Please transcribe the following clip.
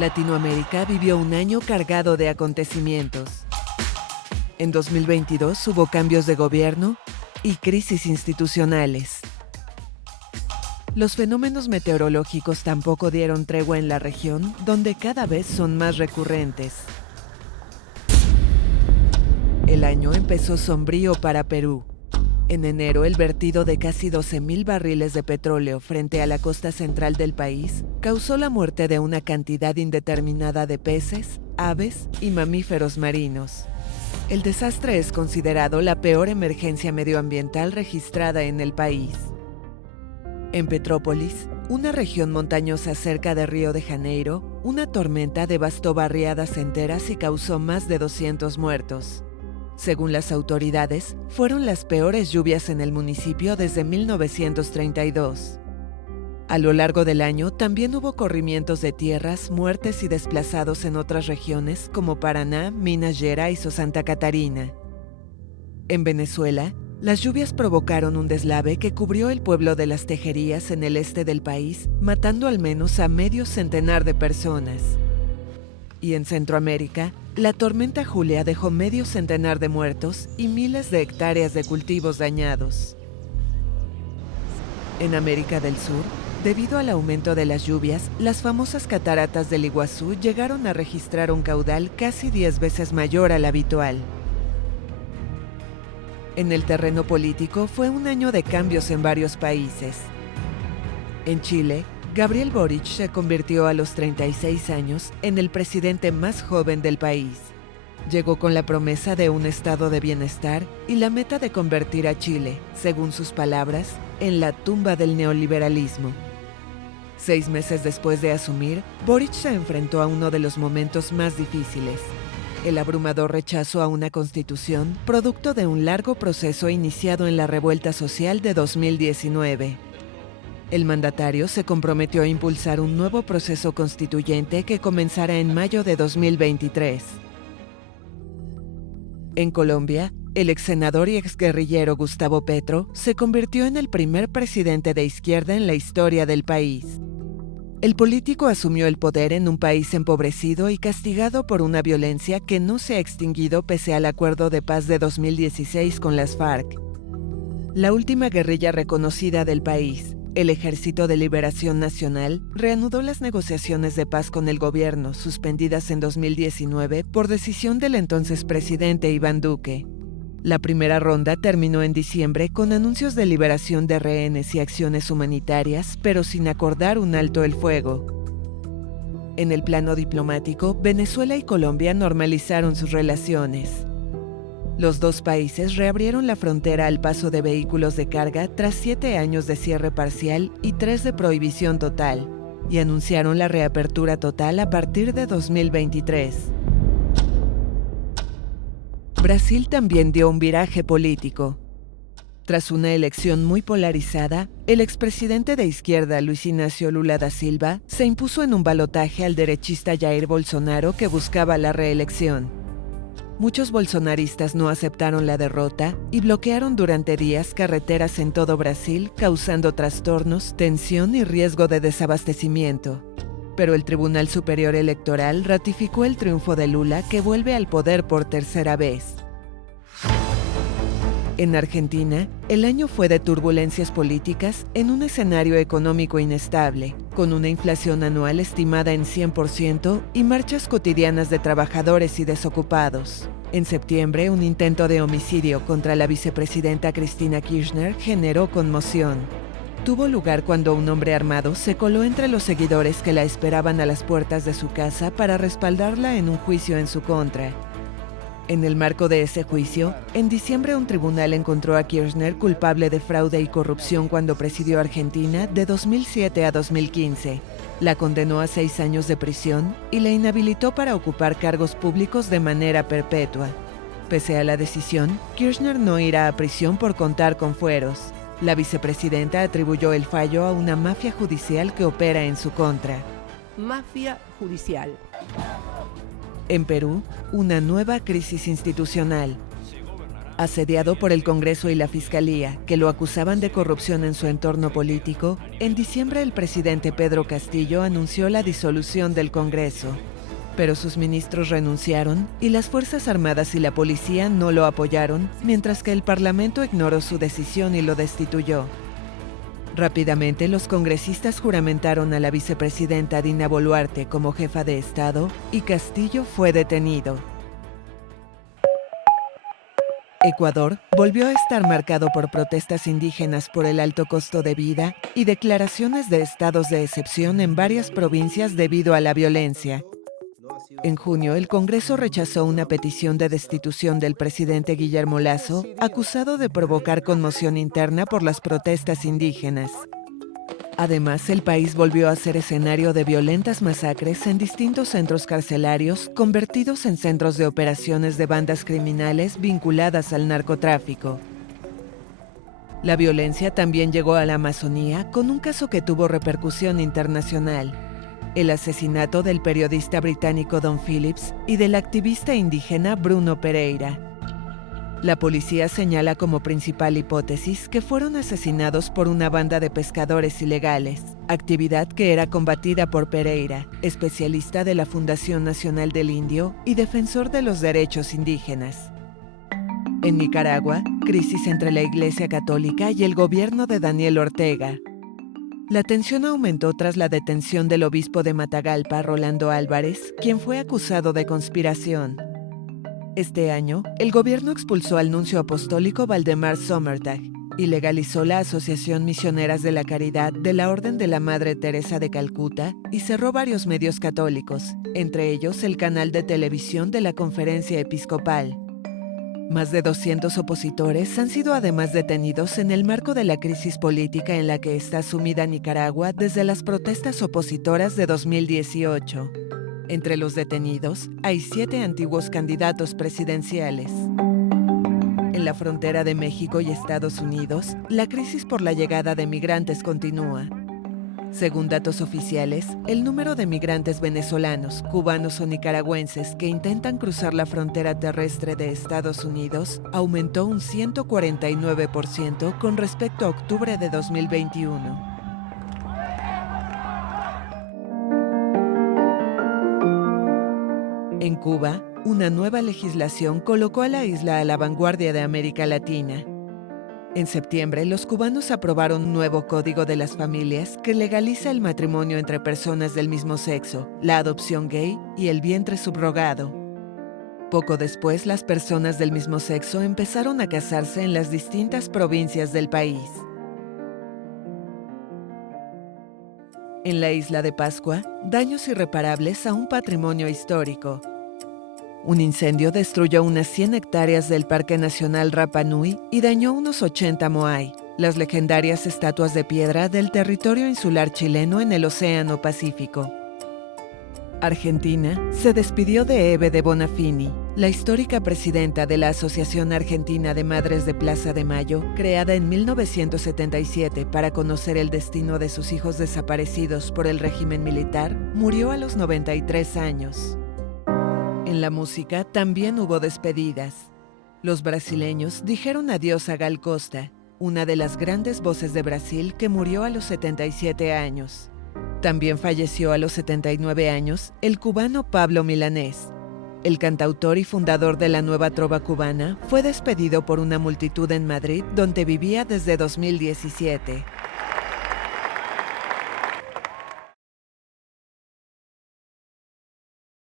Latinoamérica vivió un año cargado de acontecimientos. En 2022 hubo cambios de gobierno y crisis institucionales. Los fenómenos meteorológicos tampoco dieron tregua en la región, donde cada vez son más recurrentes. El año empezó sombrío para Perú. En enero, el vertido de casi 12,000 barriles de petróleo frente a la costa central del país causó la muerte de una cantidad indeterminada de peces, aves y mamíferos marinos. El desastre es considerado la peor emergencia medioambiental registrada en el país. En Petrópolis, una región montañosa cerca de Río de Janeiro, una tormenta devastó barriadas enteras y causó más de 200 muertos. Según las autoridades, fueron las peores lluvias en el municipio desde 1932. A lo largo del año también hubo corrimientos de tierras, muertes y desplazados en otras regiones como Paraná, Minas Gerais o Santa Catarina. En Venezuela, las lluvias provocaron un deslave que cubrió el pueblo de Las Tejerías en el este del país, matando al menos a medio centenar de personas. Y en Centroamérica, la tormenta Julia dejó medio centenar de muertos y miles de hectáreas de cultivos dañados. En América del Sur, debido al aumento de las lluvias, las famosas cataratas del Iguazú llegaron a registrar un caudal casi 10 veces mayor al habitual. En el terreno político fue un año de cambios en varios países. En Chile, Gabriel Boric se convirtió a los 36 años en el presidente más joven del país. Llegó con la promesa de un estado de bienestar y la meta de convertir a Chile, según sus palabras, en la tumba del neoliberalismo. 6 meses después de asumir, Boric se enfrentó a uno de los momentos más difíciles: el abrumador rechazo a una constitución, producto de un largo proceso iniciado en la revuelta social de 2019. El mandatario se comprometió a impulsar un nuevo proceso constituyente que comenzará en mayo de 2023. En Colombia, el exsenador y exguerrillero Gustavo Petro se convirtió en el primer presidente de izquierda en la historia del país. El político asumió el poder en un país empobrecido y castigado por una violencia que no se ha extinguido pese al acuerdo de paz de 2016 con las FARC. La última guerrilla reconocida del país, el Ejército de Liberación Nacional, reanudó las negociaciones de paz con el gobierno, suspendidas en 2019 por decisión del entonces presidente Iván Duque. La primera ronda terminó en diciembre con anuncios de liberación de rehenes y acciones humanitarias, pero sin acordar un alto el fuego. En el plano diplomático, Venezuela y Colombia normalizaron sus relaciones. Los dos países reabrieron la frontera al paso de vehículos de carga tras 7 años de cierre parcial y 3 de prohibición total, y anunciaron la reapertura total a partir de 2023. Brasil también dio un viraje político. Tras una elección muy polarizada, el expresidente de izquierda Luiz Inácio Lula da Silva se impuso en un balotaje al derechista Jair Bolsonaro, que buscaba la reelección. Muchos bolsonaristas no aceptaron la derrota y bloquearon durante días carreteras en todo Brasil, causando trastornos, tensión y riesgo de desabastecimiento. Pero el Tribunal Superior Electoral ratificó el triunfo de Lula, que vuelve al poder por tercera vez. En Argentina, el año fue de turbulencias políticas en un escenario económico inestable, con una inflación anual estimada en 100% y marchas cotidianas de trabajadores y desocupados. En septiembre, un intento de homicidio contra la vicepresidenta Cristina Kirchner generó conmoción. Tuvo lugar cuando un hombre armado se coló entre los seguidores que la esperaban a las puertas de su casa para respaldarla en un juicio en su contra. En el marco de ese juicio, en diciembre un tribunal encontró a Kirchner culpable de fraude y corrupción cuando presidió Argentina de 2007 a 2015. La condenó a 6 años de prisión y la inhabilitó para ocupar cargos públicos de manera perpetua. Pese a la decisión, Kirchner no irá a prisión por contar con fueros. La vicepresidenta atribuyó el fallo a una mafia judicial que opera en su contra. Mafia judicial. En Perú, una nueva crisis institucional. Asediado por el Congreso y la Fiscalía, que lo acusaban de corrupción en su entorno político, en diciembre el presidente Pedro Castillo anunció la disolución del Congreso. Pero sus ministros renunciaron y las Fuerzas Armadas y la policía no lo apoyaron, mientras que el Parlamento ignoró su decisión y lo destituyó. Rápidamente, los congresistas juramentaron a la vicepresidenta Dina Boluarte como jefa de Estado y Castillo fue detenido. Ecuador volvió a estar marcado por protestas indígenas por el alto costo de vida y declaraciones de estados de excepción en varias provincias debido a la violencia. En junio, el Congreso rechazó una petición de destitución del presidente Guillermo Lasso, acusado de provocar conmoción interna por las protestas indígenas. Además, el país volvió a ser escenario de violentas masacres en distintos centros carcelarios, convertidos en centros de operaciones de bandas criminales vinculadas al narcotráfico. La violencia también llegó a la Amazonía con un caso que tuvo repercusión internacional: el asesinato del periodista británico Don Phillips y del activista indígena Bruno Pereira. La policía señala como principal hipótesis que fueron asesinados por una banda de pescadores ilegales, actividad que era combatida por Pereira, especialista de la Fundación Nacional del Indio y defensor de los derechos indígenas. En Nicaragua, crisis entre la Iglesia Católica y el gobierno de Daniel Ortega. La tensión aumentó tras la detención del obispo de Matagalpa, Rolando Álvarez, quien fue acusado de conspiración. Este año, el gobierno expulsó al nuncio apostólico Valdemar Sommertag y legalizó la Asociación Misioneras de la Caridad de la Orden de la Madre Teresa de Calcuta y cerró varios medios católicos, entre ellos el canal de televisión de la Conferencia Episcopal. Más de 200 opositores han sido además detenidos en el marco de la crisis política en la que está sumida Nicaragua desde las protestas opositoras de 2018. Entre los detenidos hay 7 antiguos candidatos presidenciales. En la frontera de México y Estados Unidos, la crisis por la llegada de migrantes continúa. Según datos oficiales, el número de migrantes venezolanos, cubanos o nicaragüenses que intentan cruzar la frontera terrestre de Estados Unidos aumentó un 149% con respecto a octubre de 2021. En Cuba, una nueva legislación colocó a la isla a la vanguardia de América Latina. En septiembre, los cubanos aprobaron un nuevo Código de las Familias que legaliza el matrimonio entre personas del mismo sexo, la adopción gay y el vientre subrogado. Poco después, las personas del mismo sexo empezaron a casarse en las distintas provincias del país. En la isla de Pascua, daños irreparables a un patrimonio histórico. Un incendio destruyó unas 100 hectáreas del Parque Nacional Rapa Nui y dañó unos 80 moai, las legendarias estatuas de piedra del territorio insular chileno en el Océano Pacífico. Argentina se despidió de Eve de Bonafini, la histórica presidenta de la Asociación Argentina de Madres de Plaza de Mayo, creada en 1977 para conocer el destino de sus hijos desaparecidos por el régimen militar. Murió a los 93 años. En la música también hubo despedidas. Los brasileños dijeron adiós a Gal Costa, una de las grandes voces de Brasil que murió a los 77 años. También falleció a los 79 años el cubano Pablo Milanés. El cantautor y fundador de la nueva trova cubana fue despedido por una multitud en Madrid, donde vivía desde 2017.